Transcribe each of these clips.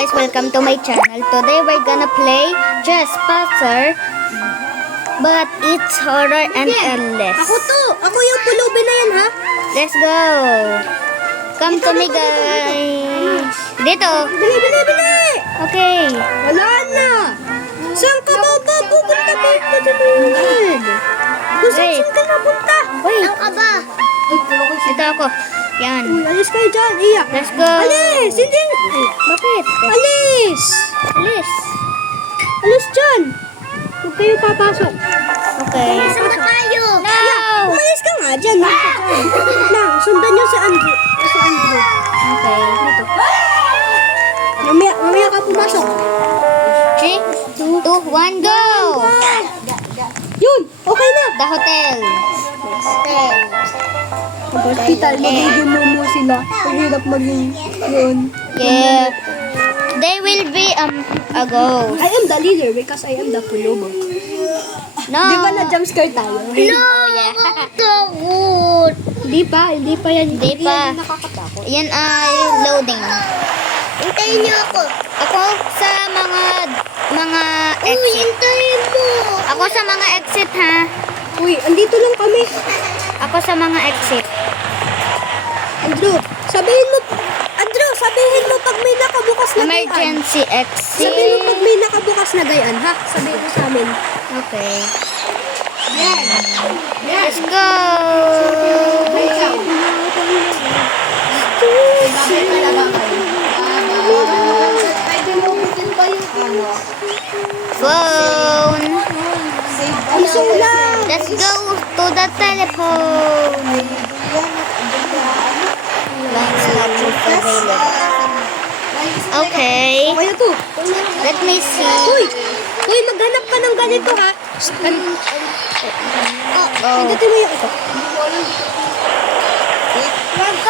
guys, welcome to my channel. Today we're gonna play Trespasser, but it's horror and endless. Ako to! Ako yung pulubi na yan, ha? Let's go! Come to me, guys. Dito. Bili, bili, bili! Okay. Wala na! Saan ka ba ba? Pupunta ba? Kung saan ka napunta? Wait. Saan ka ba? Ito ako. Yan. Uy, alis kayo dyan, iya. Let's go. Alis! Hindi! Bakit? Alis! Alis. Alis dyan! Huwag kayo papasok. Okay. Saan ba tayo? No! Umalis ka nga dyan. Nang, sundan nyo si Andrew. Si Andrew. Okay. Dito. Mamaya ka pumasok. 3, 2, 1, go! Yun! Okay na! The hotel. Hotel. Hospital, magiging mumu sila. Ang hirap maging yun. Yeah. They will be a ghost. I am the leader because I am the pulubo. No. Di ba na jumpscare tayo? Oh, yeah. Takot! Hindi pa yan. Hindi pa. Yan nakakatakot. Yan ay loading. Hintayin niyo ako. Ako sa mga exit. Hintayin mo! Ako sa mga exit, ha? Uy, andito lang kami. Ako sa mga exit. Andrew, sabihin mo pag may nakabukas na gayaan. Emergency exit. Sabihin mo pag may nakabukas na gayaan, ha? Sabihin mo sa amin. Okay. Yan. Let's go. Phone. Iso lang. Let's go to the telephone. Lines not available. Okay. Kaya to. Let me see. Uy, maghanap ka ng ganito, ha? Oh. Pindutin mo yung ito.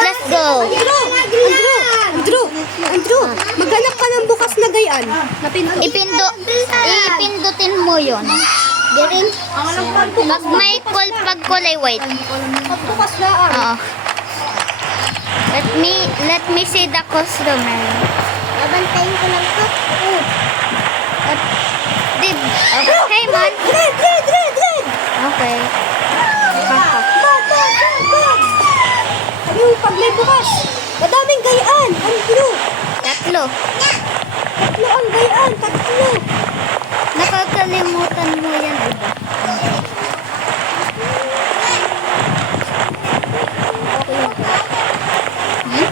Let's go. Andrew, maghanap ka ng bukas na gayaan. Ipindutin mo yun. Dirin? Pag may pag kulay white. Bukas na, Oo. Let me see the customer. Nabantayin ko lang to. Hey man. Red! Okay. Bag! Yung pag may bukas, madaming gayaan. Andrew, Tatlo. tatlo ang gayaan. Tatlo. Nakakalimutan mo yan, diba?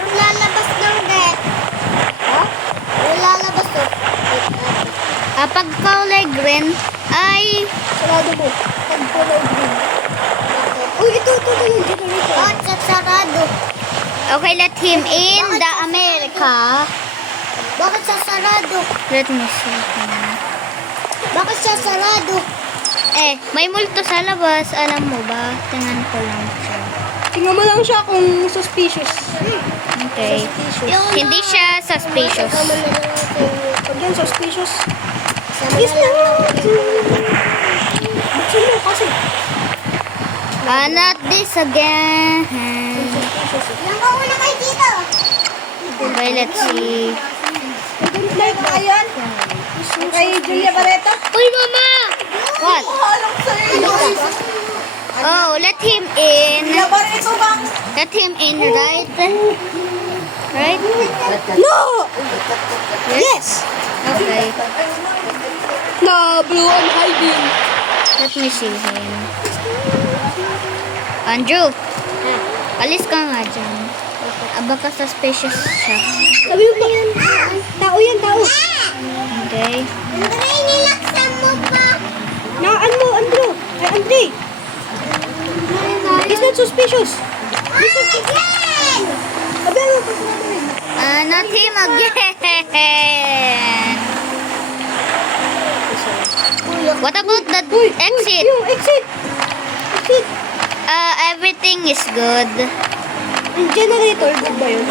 Lalabas ng red. Ha? Lalabas to. Pag kulay green ay Sarado mo. Pag kulay green. Uy, ito yung generator. Sarado. okay, let him in the America. Bakit siya sarado? Let me see. Bakit siya sarado? May multo sa labas. Alam mo ba? Tingnan ko lang siya. Tingnan mo lang siya kung suspicious. Okay. Hindi siya suspicious. Pag yan suspicious. Yes na. Buksan mo kasi. Not this again. Ilang ka muna kayo dito? Okay, let's see. Like ba yan? Kay Julia Barreto? Uy, mama! What? Alam sa'yo. Oh, let him in. Julia Barreto ba? Let him in, right? Right? No! Yes! Okay. No, Blue, I'm hiding. Let me see him. Andrew! Alis ka nga dyan. Baka suspicious siya. Sabi mo ba yan? Tao yan, tao. Okay. Andre, nilaksan mo pa. Naan mo, Andrew. Ay, Andre. He's not suspicious. He's not suspicious. Sabi mo pa. Not him again. What about the exit? Yung exit. Exit. Everything is good. Yung generator, good ba yun?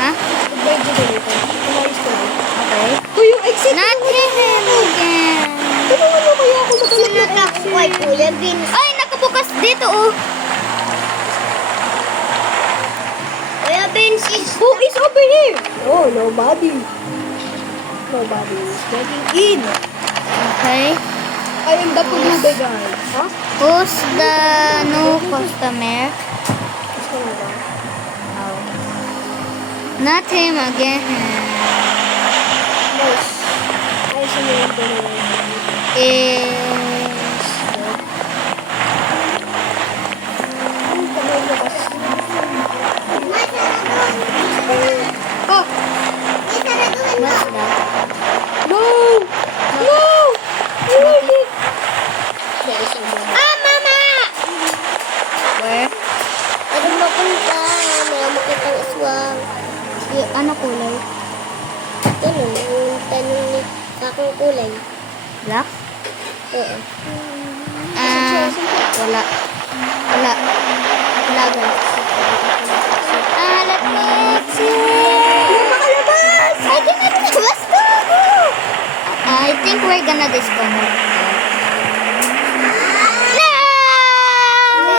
Ha? Good ba yung generator? Umayos ko lang. Okay. Uy, yung exit. Not him again. Tulungan mo kaya ako maghanap ng exit. Kuya Vince. Ay, nakabukas dito, oh. Kuya Vince is... Who is over here? Oh, nobody. Nobody is getting in. Okay. I am the Pulubi guy. Huh? Who's the new customer? Gusto mo ba? Oh. Not him again. Nice. Ay, sinayin ko na yun. Is... Ang kamay niya kasi. Oh! What's that? No! No! Bakit? Ah, mama! Where? Ano mapunta? May makitang iswang. Ano kulay? Ganun, yung tanong ni kakong kulay. Black? Oo. Wala. Wala. Wala guys. Let me exit. Makalabas! I cannot labas ko. I think we're gonna disconnect.